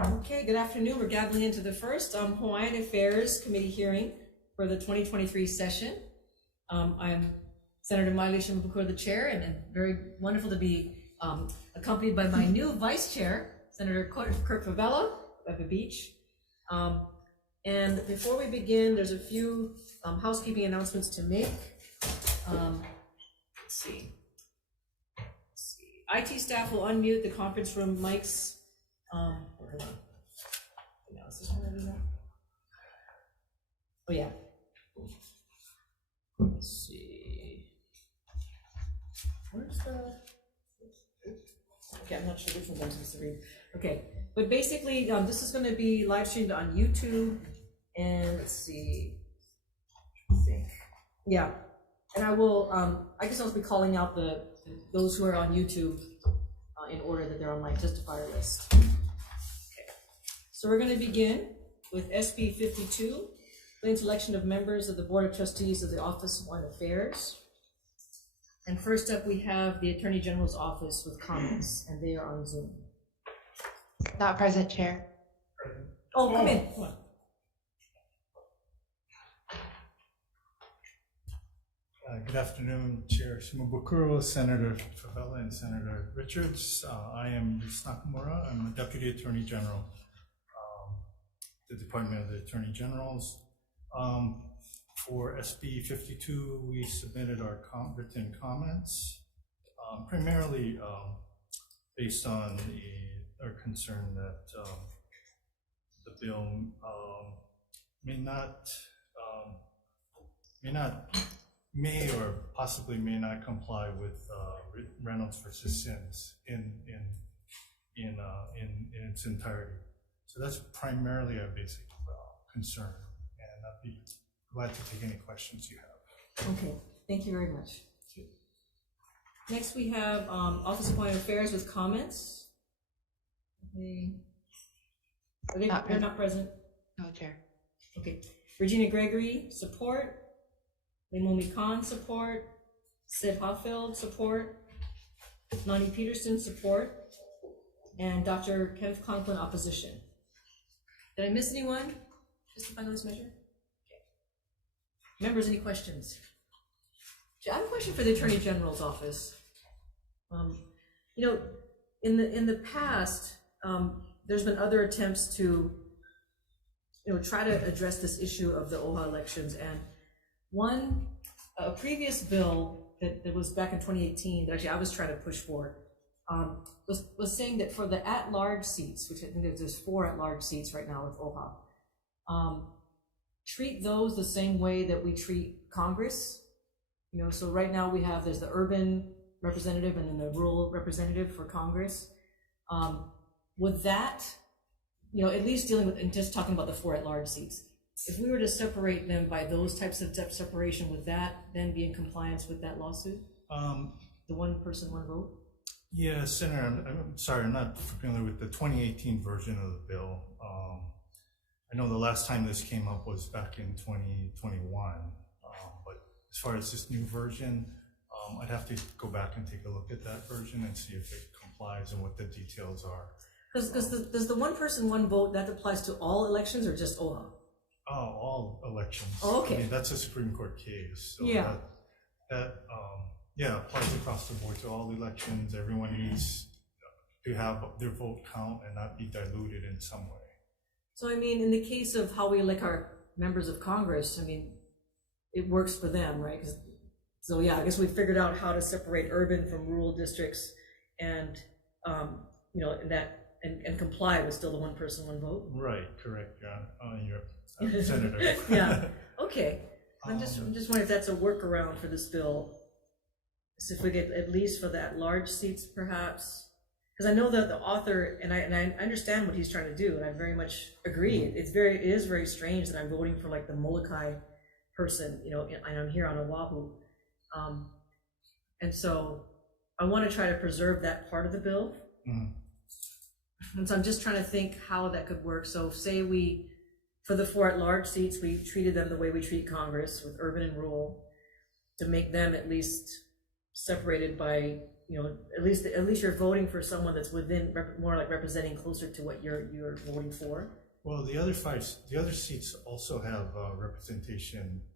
Okay, good afternoon. We're gathering into the first Hawaiian Affairs Committee hearing for the 2023 session. I'm Senator Maile Shimabukuro, the chair, and very wonderful to be accompanied by my new vice chair, Senator Kurt Favela of the Beach. And before we begin, there's a few housekeeping announcements to make. Let's see. IT staff will unmute the conference room mics. Hold on. No, is this one already now? Oh yeah. Let's see. Where's the? Okay, I'm not sure which one I'm supposed to read. Okay, but basically, this is going to be live streamed on YouTube, and let's see. I think. Yeah, and I will. I guess I'll be calling out those who are on YouTube in order that they're on my testifier list. So we're going to begin with SB 52, the selection of members of the Board of Trustees of the Office of Hawaiian Affairs. And first up, we have the Attorney General's office with comments, and they are on Zoom. Not present, Chair. Oh, come in. Come on. Good afternoon, Chair Shimabukuro, Senator Favela, and Senator Richards. I am Bruce Nakamura. I'm the Deputy Attorney General, the Department of the Attorney Generals. For SB 52, we submitted our written comments, primarily based on our concern that the bill may or possibly may not comply with Reynolds versus Sims in its entirety. So that's primarily our basic concern, and I'd be glad to take any questions you have. Okay, thank you very much. Next, we have Office of Hawaiian Affairs with comments. They're not present? No, Chair. Okay. Regina Gregory, support. Leimomi Khan, support. Sid Hoffeld, support. Nani Peterson, support. And Dr. Kenneth Conklin, opposition. Did I miss anyone? Just to find this measure? Okay. Members, any questions? I have a question for the Attorney General's office. You know, in the past, there's been other attempts to, try to address this issue of the OHA elections, and a previous bill that was back in 2018 that actually I was trying to push for was saying that for the at-large seats, which I think there's 4 at-large seats right now with OHA, treat those the same way that we treat Congress. So right now there's the urban representative and then the rural representative for Congress. With that, at least dealing with, and just talking about the 4 at-large seats, if we were to separate them by those types of separation, would that then be in compliance with that lawsuit? The one person, one vote? Yeah, Senator, I'm sorry, I'm not familiar with the 2018 version of the bill. I know the last time this came up was back in 2021, but as far as this new version, I'd have to go back and take a look at that version and see if it complies and what the details are. Because does the one person, one vote, that applies to all elections or just OHA? Oh, all elections. Oh, okay. I mean, that's a Supreme Court case. So yeah. That applies across the board to all elections. Everyone needs to have their vote count and not be diluted in some way. So, I mean, in the case of how we elect our members of Congress, I mean, it works for them, right? So, yeah, I guess we figured out how to separate urban from rural districts and, and comply with still the one person, one vote. Right, correct, your Senator. Yeah, okay. I'm just wondering if that's a workaround for this bill. So if we get at least for that large seats, perhaps, because I know that the author, and I understand what he's trying to do, and I very much agree. It is very strange that I'm voting for like the Molokai person, and I'm here on Oahu, and so I want to try to preserve that part of the bill. And so I'm just trying to think how that could work. So say for the 4 at-large seats, we treated them the way we treat Congress with urban and rural, to make them at least separated by at least you're voting for someone that's within, more like representing closer to what you're voting for. Well, the other seats also have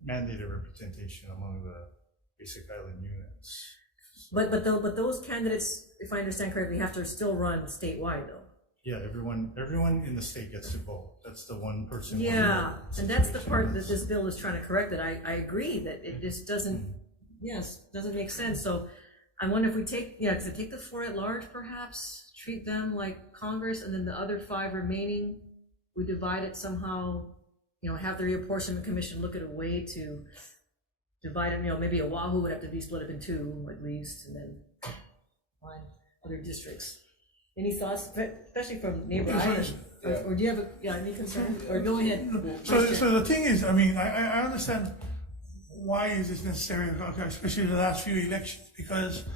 mandated representation among the basic island units. So, But those candidates, if I understand correctly, have to still run statewide though. yeah, everyone in the state gets to vote. That's the one person. Yeah, and that's the part that this bill is trying to correct. That I agree that it just doesn't make sense. So I wonder if we take the 4 at large, perhaps treat them like Congress, and then the other 5 remaining, we divide it somehow, have the reapportionment commission look at a way to divide it, maybe Oahu would have to be split up in 2 at least, and then find other districts. Any thoughts, especially from neighbor islands? Or do you have any concern? Or go ahead. So the thing is, I mean, I understand why is this necessary, especially the last few elections, because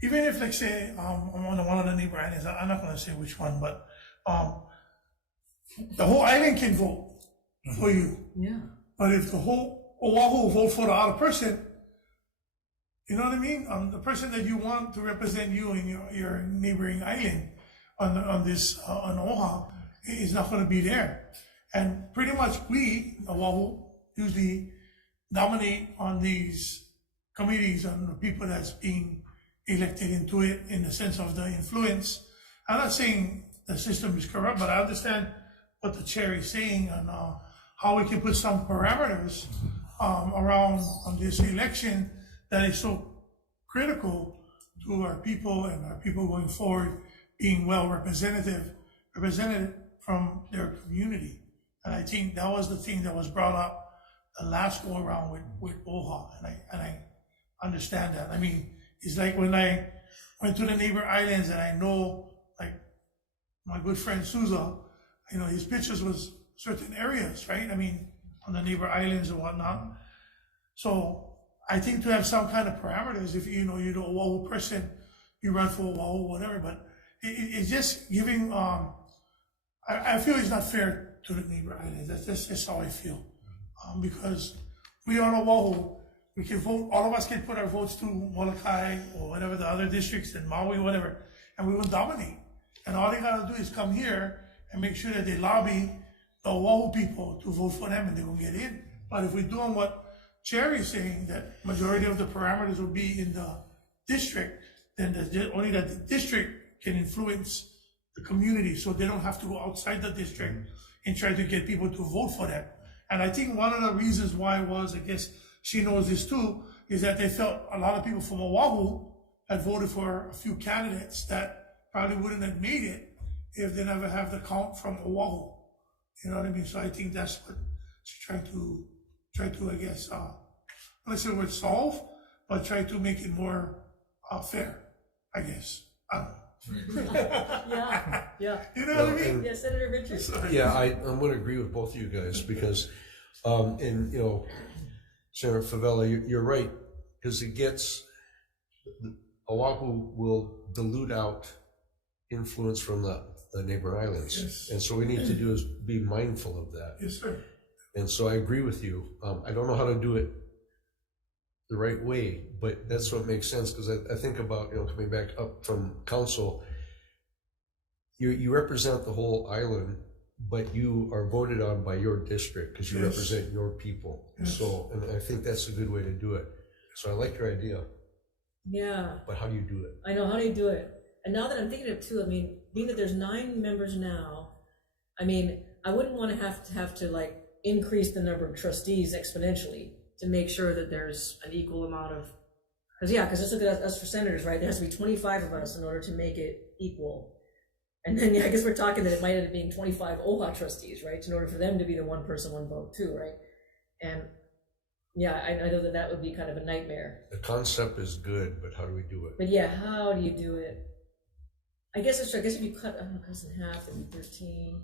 even if, like, say, I'm on one of the neighbor islands, I'm not going to say which one, but the whole island can vote for you. Yeah. But if the whole Oahu vote for the other person, you know what I mean? The person that you want to represent you in your neighboring island on Oahu is not going to be there. And pretty much we, Oahu, usually dominate on these committees on the people that's being elected into it in the sense of the influence. I'm not saying the system is corrupt, but I understand what the chair is saying on how we can put some parameters around on this election that is so critical to our people and our people going forward being well represented from their community. And I think that was the thing that was brought up the last go around with OHA, and I understand that. I mean, it's like when I went to the neighbor islands and I know, like, my good friend Souza, his pictures was certain areas, right? I mean, on the neighbor islands and whatnot. So I think to have some kind of parameters, if you're the Oahu person, you run for Oahu, whatever, but it's just giving, I feel it's not fair to the neighbor islands. That's just how I feel. Because we on Oahu, we can vote, all of us can put our votes to Molokai or whatever the other districts in Maui, whatever, and we will dominate. And all they gotta do is come here and make sure that they lobby the Oahu people to vote for them and they will get in. But if we're doing what Chair is saying, that majority of the parameters will be in the district, then only that the district can influence the community, so they don't have to go outside the district and try to get people to vote for them. And I think one of the reasons why was, I guess she knows this too, is that they felt a lot of people from Oahu had voted for a few candidates that probably wouldn't have made it if they never have the count from Oahu. You know what I mean? So I think that's what she's trying to, I guess, let's say we'd solve, but try to make it more fair, I guess. I don't know. Yeah. You know what I mean? Yeah, Senator Richards. Yeah, I'm going to agree with both of you guys because, Senator Favela, you're right, because Oahu will dilute out influence from the neighbor islands. Yes. And so what we need to do is be mindful of that. Yes, sir. And so I agree with you. I don't know how to do it the right way, but that's what makes sense, because I think about, coming back up from council, you represent the whole island, but you are voted on by your district because you Yes. represent your people. Yes. So, and I think that's a good way to do it. So I like your idea, Yeah. but how do you do it? I know, how do you do it? And now that I'm thinking of it too, I mean, being that there's 9 members now, I mean, I wouldn't want to have to like increase the number of trustees exponentially to make sure that there's an equal amount of, because let's look at us for senators, right? There has to be 25 of us in order to make it equal. And then I guess we're talking that it might end up being 25 OHA trustees, right? In order for them to be the one person, one vote too, right? And I know that would be kind of a nightmare. The concept is good, but how do we do it? But how do you do it? I guess if you cut us in half, it'd be 13.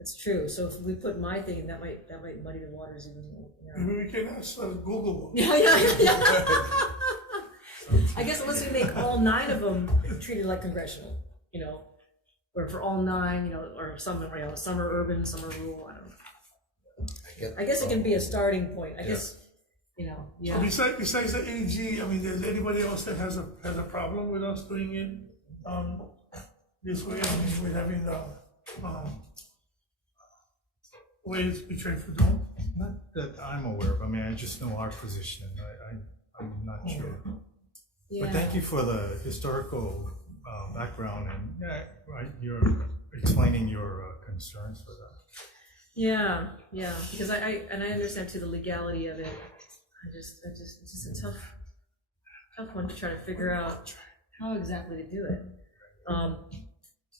That's true. So if we put my thing, that might muddy the waters even more. Maybe we can ask Google. Yeah. I guess unless we make all 9 of them treated like congressional, or for all 9, or some are urban, some are rural. I don't know. I guess it can be a starting point. I guess you know, So yeah. besides the AG, I mean, there's anybody else that has a problem with us doing it this way? I mean, with having the way it's betrayed for dome? Not that I'm aware of. I mean, I just know our position. I'm not sure. Yeah. But thank you for the historical background and you're explaining your concerns for that. Yeah, because I understand too the legality of it. It's just a tough one to try to figure out how exactly to do it.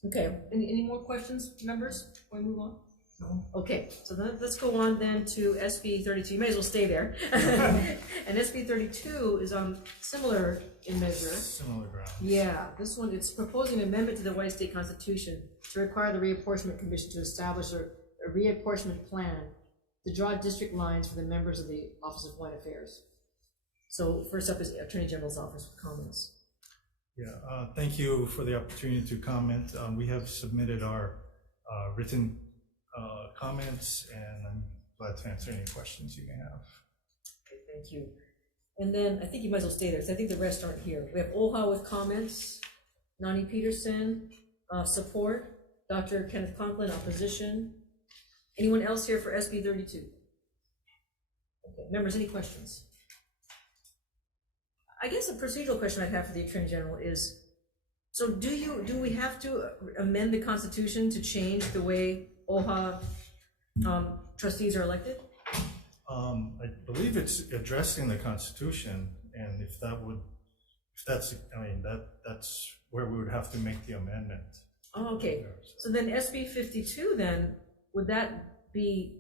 Okay, any more questions, members, before we move on? No. Okay, so then let's go on then to SB 32. You may as well stay there. And SB 32 is similar in measure. Similar ground. Yeah, this one, it's proposing an amendment to the Hawaii State Constitution to require the Reapportionment Commission to establish a reapportionment plan to draw district lines for the members of the Office of Hawaiian Affairs. So first up is Attorney General's Office for comments. Yeah, thank you for the opportunity to comment. We have submitted our written comments, and I'm glad to answer any questions you may have. Okay, thank you. And then I think you might as well stay there, because I think the rest aren't here. We have OHA with comments, Nani Peterson, support, Dr. Kenneth Conklin, opposition. Anyone else here for SB 32? Okay, members, any questions? I guess a procedural question I'd have for the Attorney General is, so do we have to amend the Constitution to change the way OHA trustees are elected? I believe it's addressing the Constitution, and that's where we would have to make the amendment. Oh, okay. So then SB 52 then, would that be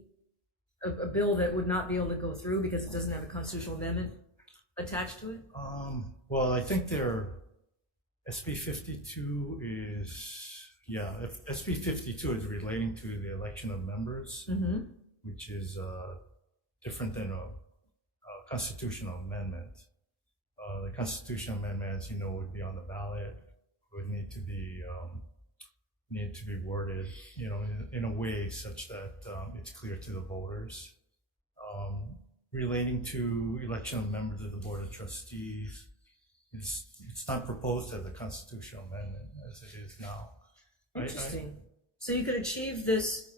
a bill that would not be able to go through because it doesn't have a constitutional amendment attached to it? Well, I think SB 52 is, if SB 52 is relating to the election of members, which is different than a constitutional amendment. The constitutional amendment, as you know, would be on the ballot, would need to be worded, in a way such that it's clear to the voters. Relating to election of members of the Board of Trustees, it's not proposed as a constitutional amendment as it is now. Interesting. So you could achieve this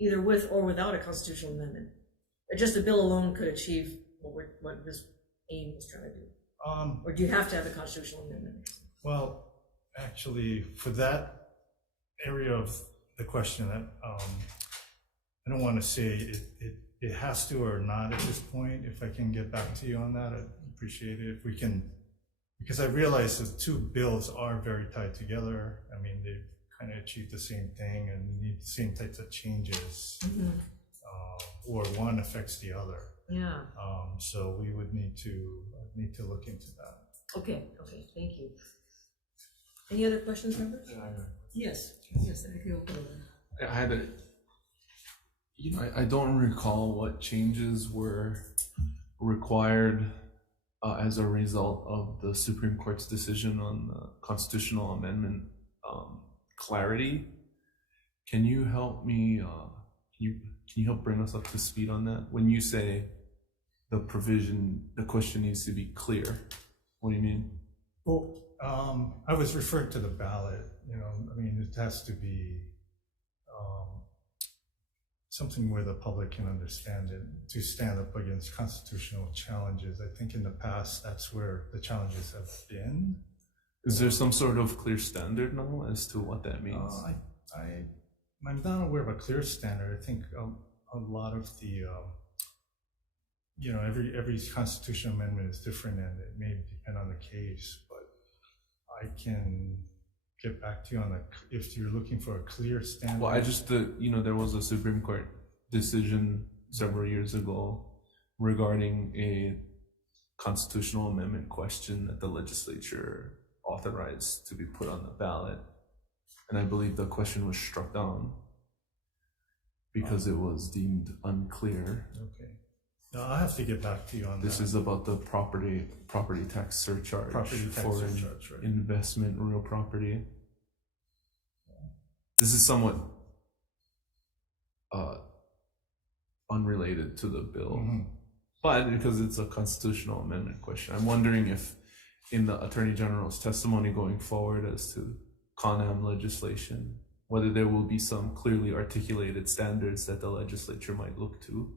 either with or without a constitutional amendment. Just a bill alone could achieve what this aim is trying to do. Or do you have to have a constitutional amendment? Well, actually, for that area of the question, that I don't want to say it has to or not at this point. If I can get back to you on that, I'd appreciate it. If we can, because I realize the two bills are very tied together. I mean, they kind of achieve the same thing and need the same types of changes, or one affects the other. Yeah. So we would need to look into that. Okay, thank you. Any other questions, members? Yes, I can open it. I had I don't recall what changes were required as a result of the Supreme Court's decision on the constitutional amendment clarity. Can you help me? Can you help bring us up to speed on that? When you say the question needs to be clear, what do you mean? Well, I was referring to the ballot. I mean, it has to be something where the public can understand it to stand up against constitutional challenges. I think in the past, that's where the challenges have been. Is there some sort of clear standard now as to what that means? I'm not aware of a clear standard. I think a lot of the, every constitutional amendment is different, and it may depend on the case, but I can get back to you on if you're looking for a clear standard. Well, there was a Supreme Court decision several years ago regarding a constitutional amendment question that the legislature authorized to be put on the ballot. And I believe the question was struck down because it was deemed unclear. Okay. No, I'll have to get back to you on this. This is about the property tax surcharge for right. investment in real property. This is somewhat unrelated to the bill. but because it's a constitutional amendment question, I'm wondering if in the Attorney General's testimony going forward as to CONAM legislation, whether there will be some clearly articulated standards that the legislature might look to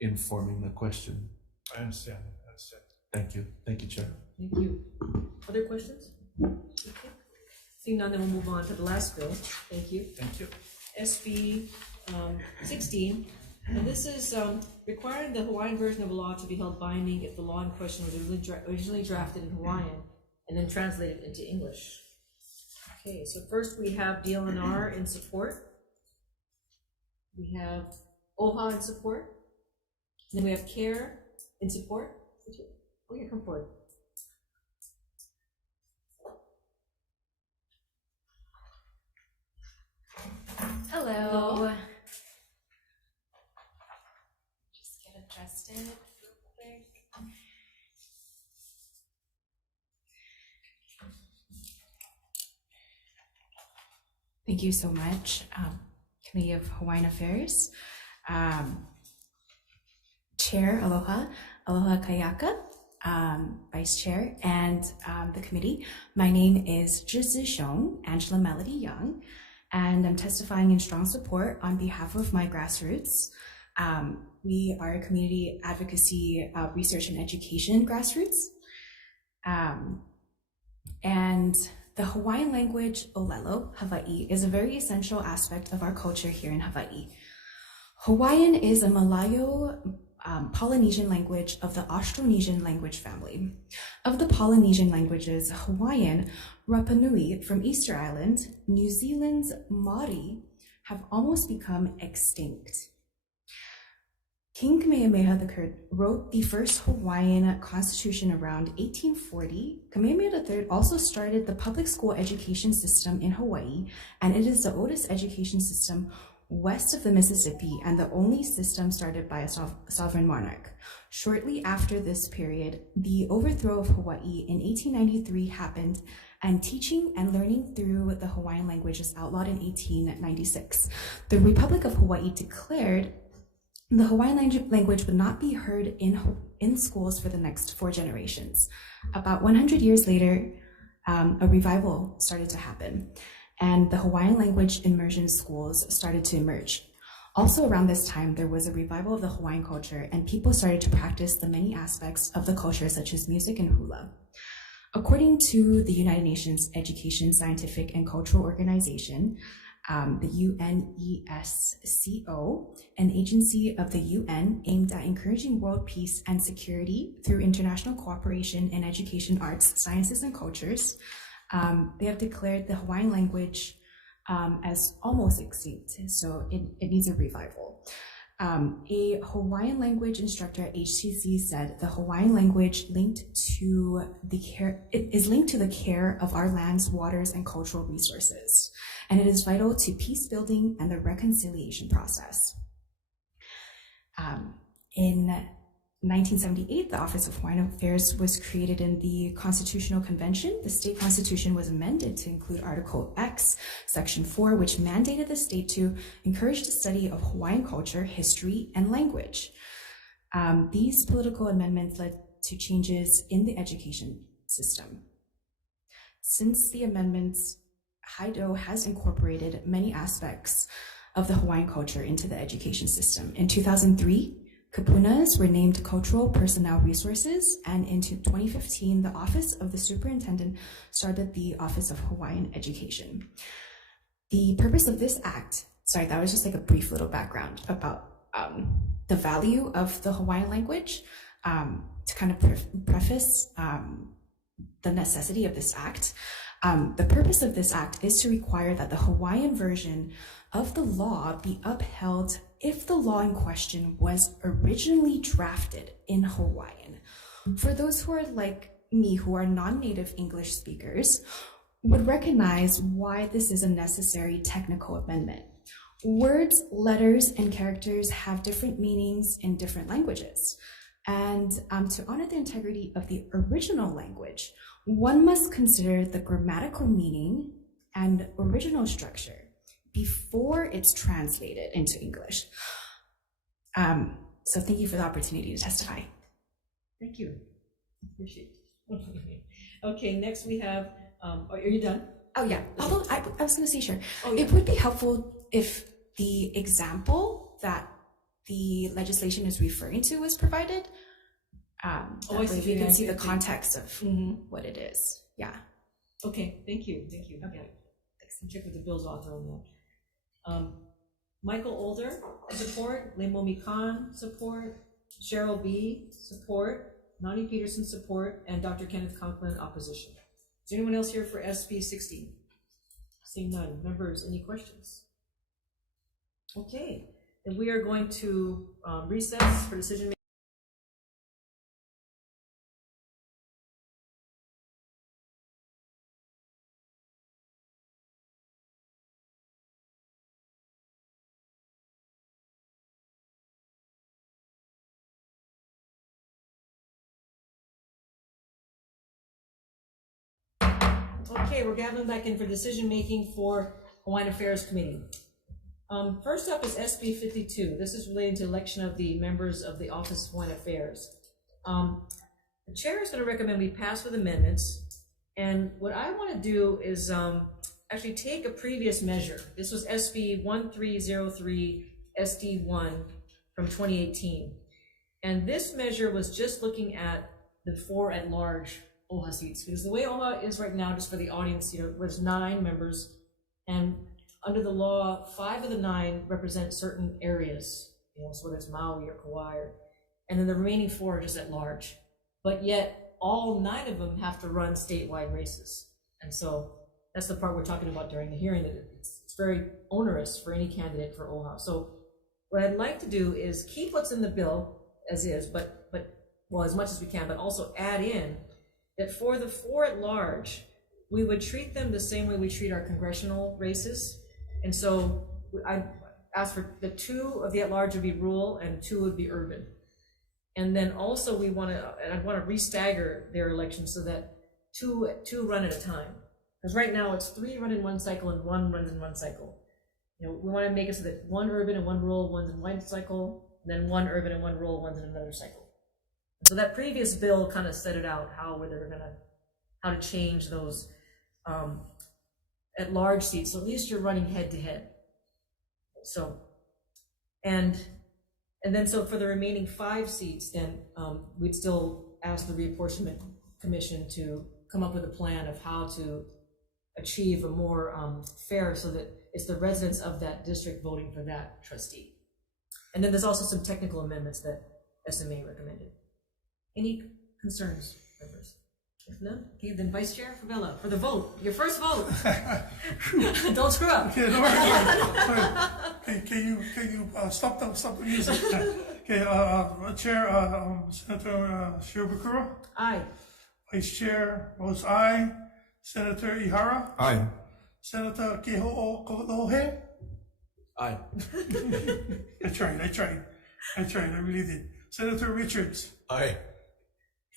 in forming the question. I understand. Thank you. Thank you, Chair. Thank you. Other questions? Okay. Seeing none, then we'll move on to the last bill. Thank you. Thank you. SB 16, and this is requiring the Hawaiian version of a law to be held binding if the law in question was originally drafted in Hawaiian and then translated into English. Okay, so first we have DLNR in support. We have OHA in support. And then we have CARE in support. Oh, yeah, come forward. Hello. Just get adjusted real quick. Thank you so much, Committee of Hawaiian Affairs. Chair, aloha, aloha kayaka, Vice Chair, and the committee. My name is Zhizi Xiong, Angela Melody Young, and I'm testifying in strong support on behalf of my grassroots. We are a community advocacy, research and education grassroots. And the Hawaiian language, Olelo, Hawai'i, is a very essential aspect of our culture here in Hawaii. Hawaiian is a Malayo Polynesian language of the Austronesian language family. Of the Polynesian languages, Hawaiian, Rapa Nui from Easter Island, New Zealand's Maori have almost become extinct. King Kamehameha III wrote the first Hawaiian constitution around 1840. Kamehameha III also started the public school education system in Hawaii, and it is the oldest education system west of the Mississippi and the only system started by a sovereign monarch. Shortly after this period, the overthrow of Hawaii in 1893 happened, and teaching and learning through the Hawaiian language was outlawed in 1896. The Republic of Hawaii declared the Hawaiian language would not be heard in schools for the next 4 generations. About 100 years later, a revival started to happen, and the Hawaiian language immersion schools started to emerge. Also around this time, there was a revival of the Hawaiian culture, and people started to practice the many aspects of the culture, such as music and hula. According to the United Nations Education, Scientific, and Cultural Organization, the UNESCO, an agency of the UN aimed at encouraging world peace and security through international cooperation in education, arts, sciences, and cultures, they have declared the Hawaiian language as almost extinct, so it needs a revival. A Hawaiian language instructor at HTC said the Hawaiian language is linked to the care of our lands, waters, and cultural resources, and it is vital to peace building and the reconciliation process. In 1978, the Office of Hawaiian Affairs was created in the Constitutional Convention. The state constitution was amended to include Article X, Section 4, which mandated the state to encourage the study of Hawaiian culture, history, and language. These political amendments led to changes in the education system. Since the amendments, Haido has incorporated many aspects of the Hawaiian culture into the education system. In 2003, Kapunas were named Cultural Personnel Resources, and in 2015, the Office of the Superintendent started the Office of Hawaiian Education. The purpose of this act, sorry, that was just like a brief little background about the value of the Hawaiian language, to kind of preface the necessity of this act. The purpose of this act is to require that the Hawaiian version of the law be upheld if the law in question was originally drafted in Hawaiian. For those who are like me, who are non-native English speakers, would recognize why this is a necessary technical amendment. Words, letters, and characters have different meanings in different languages. And to honor the integrity of the original language, one must consider the grammatical meaning and original structure before it's translated into English. So thank you for the opportunity to testify. Thank you. Appreciate it. Okay, next we have, are you done? Oh yeah, although I was gonna say, sure. Oh, yeah. It would be helpful if the example that the legislation is referring to was provided. That I way see. we can see the Okay. context of Mhm. what it is. Yeah. Okay, thank you. Okay. Thanks. I'll check with the bill's author on that. Michael Older, support. Lemomi Khan, support. Cheryl B, support. Nani Peterson, support. And Dr. Kenneth Conklin, opposition. Is anyone else here for SB 16? Seeing none. Members, any questions? Okay, then we are going to recess for decision making. Okay, we're gathering back in for decision making for Hawaiian Affairs Committee. First up is SB 52. This is relating to election of the members of the Office of Hawaiian Affairs. The chair is going to recommend we pass with amendments. And what I want to do is actually take a previous measure. This was SB 1303 SD1 from 2018. And this measure was just looking at the 4 at-large OHA seats, because the way OHA is right now, just for the audience, there's 9 members, and under the law, 5 of the 9 represent certain areas, so whether it's Maui or Kauai, and then the remaining 4 are just at large. But yet, all 9 of them have to run statewide races, and so that's the part we're talking about during the hearing, that it's very onerous for any candidate for OHA. So what I'd like to do is keep what's in the bill as is, but well, as much as we can, but also add in that for the 4 at large, we would treat them the same way we treat our congressional races. And so I asked for the 2 of the at large would be rural and 2 would be urban. And then also I want to restagger their elections so that two run at a time. Because right now it's 3 run in one cycle and 1 runs in one cycle. We want to make it so that 1 urban and 1 rural, one's in one cycle, and then 1 urban and 1 rural, one's in another cycle. So that previous bill kind of set it out how to change those at large seats. So at least you're running head to head. So, and then so for the remaining 5 seats, then we'd still ask the reapportionment commission to come up with a plan of how to achieve a more fair, so that it's the residents of that district voting for that trustee. And then there's also some technical amendments that SMA recommended. Any concerns, members? If none, okay, then Vice Chair Favela for the vote, your first vote. Don't screw up. Okay, don't worry. Okay, can you stop the music? Okay, Chair Senator Shirobukuro. Aye. Vice Chair votes aye. Senator Ihara. Aye. Senator Keho'o Kolohe. Aye. I tried. I really did. Senator Richards. Aye.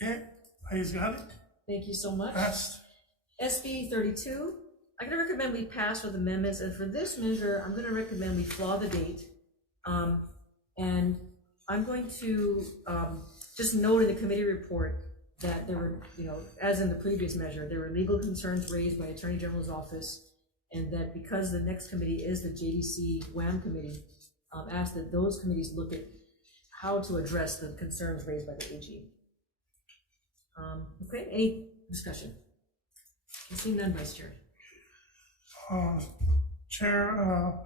Okay, ayes got it. Thank you so much. Passed. SB 32, I'm going to recommend we pass with amendments, and for this measure, I'm going to recommend we flaw the date. And I'm going to just note in the committee report that there were, as in the previous measure, there were legal concerns raised by Attorney General's office, and that because the next committee is the JDC WAM committee, ask that those committees look at how to address the concerns raised by the AG. Okay, any discussion? I see none, Vice Chair. Chair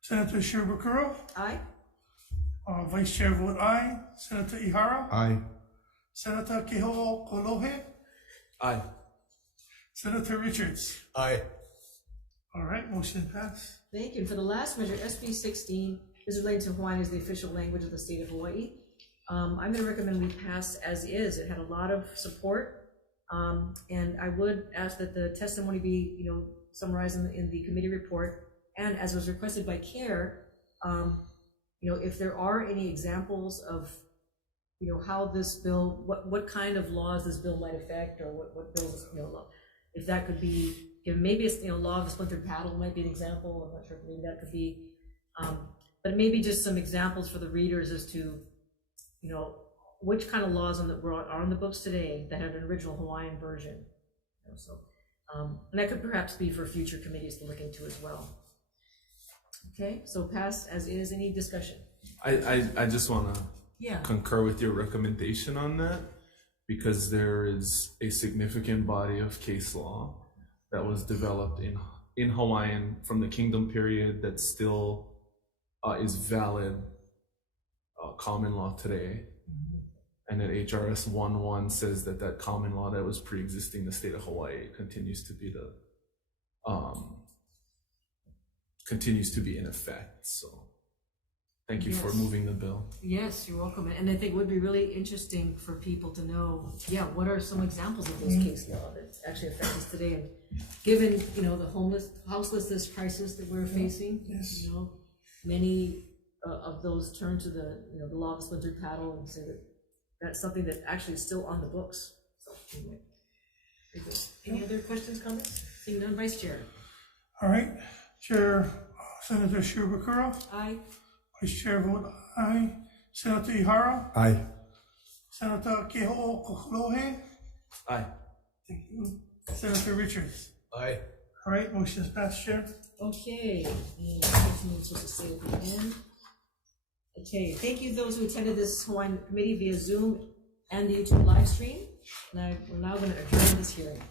Senator Shirobukuro. Aye. Vice Chair vote aye. Senator Ihara. Aye. Senator Keho'o Kolohe. Aye. Senator Richards. Aye. All right, motion passed. Thank you. And for the last measure, SB 16, is related to Hawaiian as the official language of the state of Hawaii. I'm going to recommend we pass as is. It had a lot of support, and I would ask that the testimony be, summarized in the committee report, and as was requested by CARE, if there are any examples of, how this bill, what kind of laws this bill might affect, or what bills, if that could be, maybe it's, law of the splintered paddle might be an example. I'm not sure if maybe that could be, but maybe just some examples for the readers as to you know, which kind of laws are on the books today that have an original Hawaiian version. You know, so, and that could perhaps be for future committees to look into as well. Okay, so pass as is. Any discussion? I just want to Yeah. concur with your recommendation on that, because there is a significant body of case law that was developed in Hawaiian from the kingdom period that still is valid common law today. And that HRS 11 says that common law that was pre-existing the state of Hawaii continues to be in effect. So thank you for Yes. moving the bill. Yes, you're welcome. And I think it would be really interesting for people to know, yeah, what are some examples of those case law that actually affect us today? And given, you know, the houselessness crisis that we're facing, Yes. you know, many of those turn to the law of the splintered paddle and say that that's something that actually is still on the books. So anyway, very good. Any other questions, comments? Seeing none, Vice Chair. All right, Chair, Senator Shirobukuro. Aye. Vice Chair vote aye. Senator Ihara. Aye. Senator Keho'o Kokolohe. Aye. Thank you. Senator Richards. Aye. All right, motion's passed, Chair. Okay, and something I'm supposed to say at the end. Okay, thank you those who attended this Hawaiian committee via Zoom and the YouTube live stream. And we're now going to adjourn this hearing.